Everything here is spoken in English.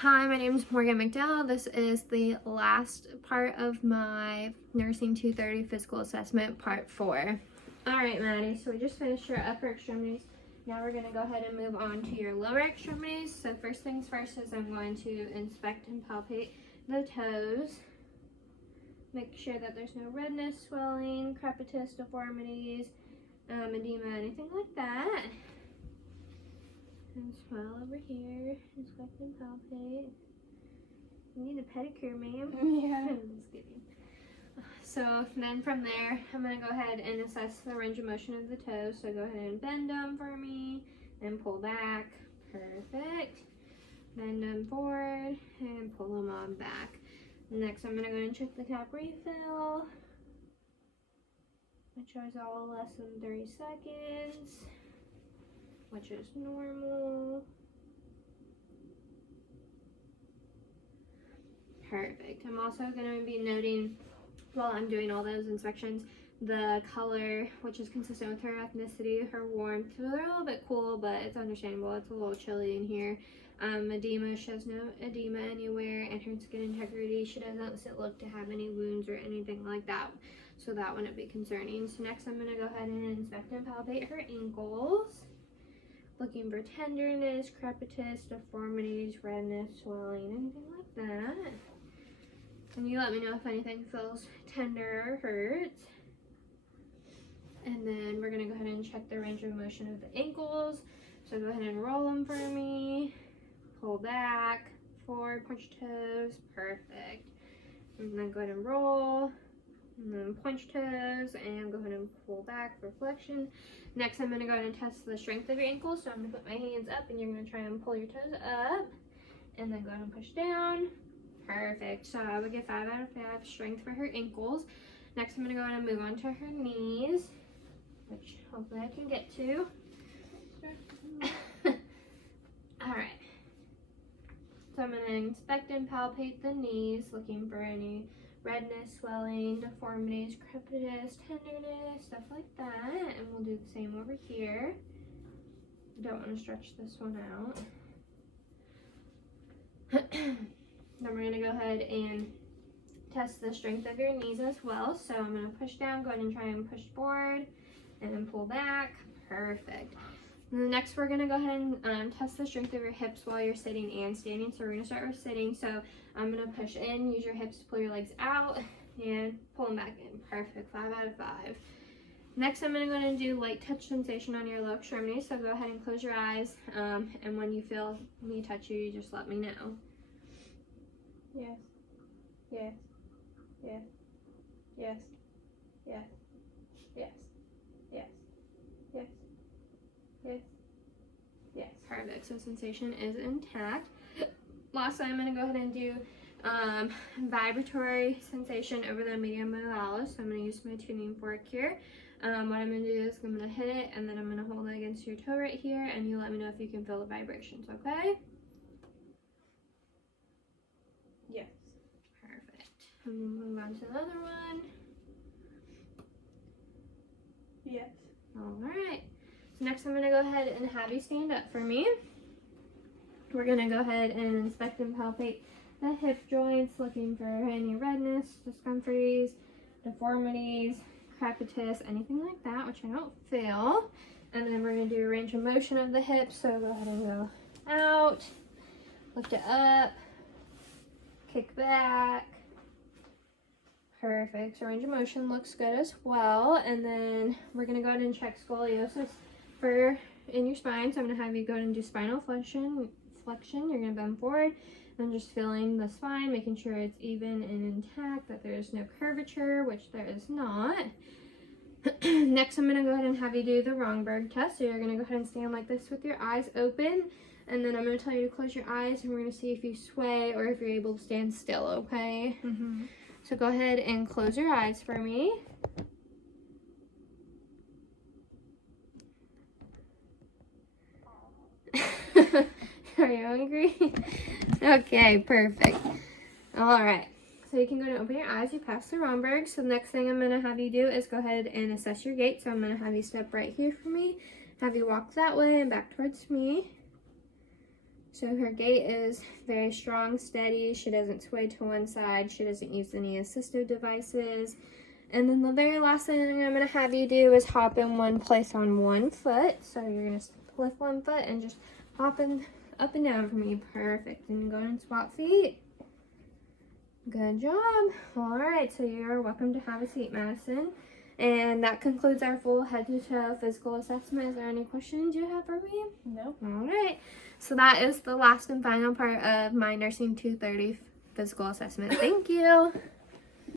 Hi, my name is Morgan McDowell. This is the last part of my Nursing 230 Physical Assessment Part 4. Alright, Maddie, so we just finished your upper extremities. Now we're going to go ahead and move on to your lower extremities. So first things first is I'm going to inspect and palpate the toes. Make sure that there's no redness, swelling, crepitus, deformities, edema, anything like that. And swell over here, inspect and palpate. You need a pedicure, ma'am. Yeah. I'm just kidding. So then from there, I'm going to go ahead and assess the range of motion of the toes. So go ahead and bend them for me and pull back. Perfect. Bend them forward and pull them on back. Next, I'm going to go and check the cap refill, which is all less than 30 seconds. Which is normal. Perfect. I'm also going to be noting, while I'm doing all those inspections, the color, which is consistent with her ethnicity, her warmth. So they're a little bit cool, but it's understandable. It's a little chilly in here. Edema, she has no edema anywhere, and her skin integrity, she doesn't look to have any wounds or anything like that. So that wouldn't be concerning. So next I'm going to go ahead and inspect and palpate her ankles. Looking for tenderness, crepitus, deformities, redness, swelling, anything like that. And you let me know if anything feels tender or hurts. And then we're going to go ahead and check the range of motion of the ankles. So go ahead and roll them for me. Pull back, forward, point your toes. Perfect. And then go ahead and roll. And then point your toes and go ahead and pull back for flexion. Next, I'm going to go ahead and test the strength of your ankles. So I'm going to put my hands up and you're going to try and pull your toes up. And then go ahead and push down. Perfect. So I would give 5 out of 5 strength for her ankles. Next, I'm going to go ahead and move on to her knees, which hopefully I can get to. Alright. So I'm going to inspect and palpate the knees, looking for any redness, swelling, deformities, crepitus, tenderness, stuff like that. And we'll do the same over here. Don't want to stretch this one out. Then we're going to go ahead and test the strength of your knees as well. So I'm going to push down, go ahead and try and push forward, and then pull back. Perfect. And next, we're going to go ahead and test the strength of your hips while you're sitting and standing. So we're going to start with sitting. So I'm going to push in, use your hips to pull your legs out, and pull them back in. Perfect. 5 out of 5. Next, I'm going to go ahead and do light touch sensation on your low extremities. So go ahead and close your eyes. And when you feel me touch you, you just let me know. Yes. Yes. Yes. Yes. Yes. Yes. Yes. Yes. Yes. Yes. Perfect. So sensation is intact. Lastly, I'm going to go ahead and do vibratory sensation over the median malleus. So I'm going to use my tuning fork here. What I'm going to do is I'm going to hit it, and then I'm going to hold it against your toe right here, and you let me know if you can feel the vibrations, okay? Yes. Perfect. And we'll move on to another one. Yes. Alright. So next I'm going to go ahead and have you stand up for me. We're going to go ahead and inspect and palpate the hip joints, looking for any redness, discomforties, deformities, crepitus, anything like that, which I don't feel. And then we're going to do a range of motion of the hips. So go ahead and go out, lift it up, kick back. Perfect. So range of motion looks good as well. And then we're going to go ahead and check scoliosis in your spine. So I'm going to have you go ahead and do spinal flexion. You're going to bend forward and just feeling the spine, making sure it's even and intact, that there's no curvature, which there is not. Next, I'm going to go ahead and have you do the Romberg test. So you're going to go ahead and stand like this with your eyes open. And then I'm going to tell you to close your eyes, and we're going to see if you sway or if you're able to stand still, okay? Mm-hmm. So go ahead and close your eyes for me. Are you hungry? Okay, perfect. All right. So you can go and open your eyes. You passed the Romberg. So the next thing I'm going to have you do is go ahead and assess your gait. So I'm going to have you step right here for me. Have you walk that way and back towards me. So her gait is very strong, steady. She doesn't sway to one side. She doesn't use any assistive devices. And then the very last thing I'm going to have you do is hop in one place on one foot. So you're going to lift one foot and just hop in, up and down for me. Perfect. And go ahead and swap feet. Good job. All right, so you're welcome to have a seat, Madison. And that concludes our full head-to-toe physical assessment. Is there any questions you have for me? No. All right. So that is the last and final part of my Nursing 230 physical assessment. Thank you.